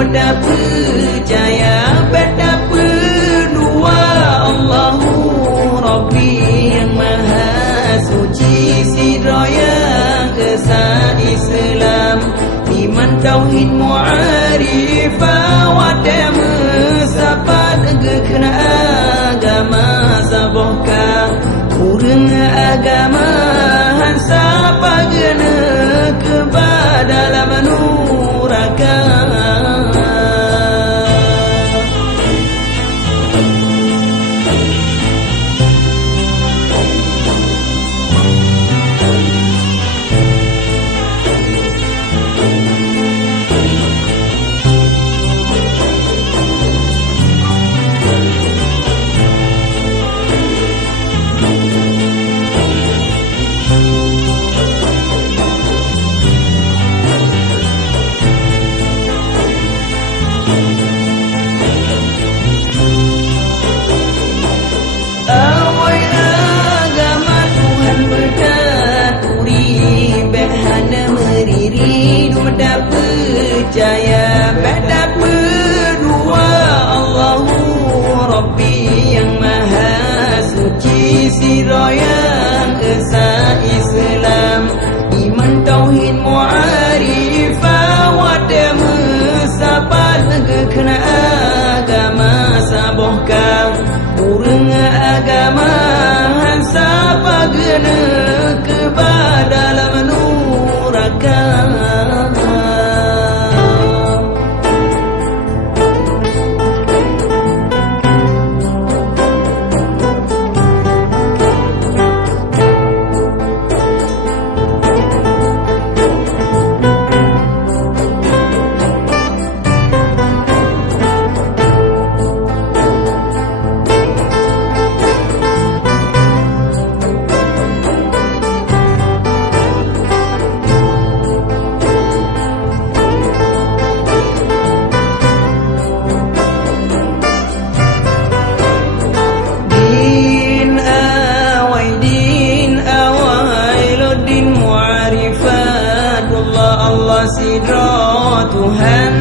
betapa jaya, betapa dua Allahu Rabbi yang maha suci, Sidraya Esa Islam, iman tauhid mu'arifah, wadama sapat kena agama sabohka, kurang agama hansa pagana kepada dalam nuraka. Betapa jaya, betapa dua Allahu Rabbi yang maha suci, Sidraya Esa Islam, iman tauhid mu'arifah, wadama sapat kena agama sabohka, kurang agama hansa pagana kepada dalam nuraka. Allah Sidra Tuhan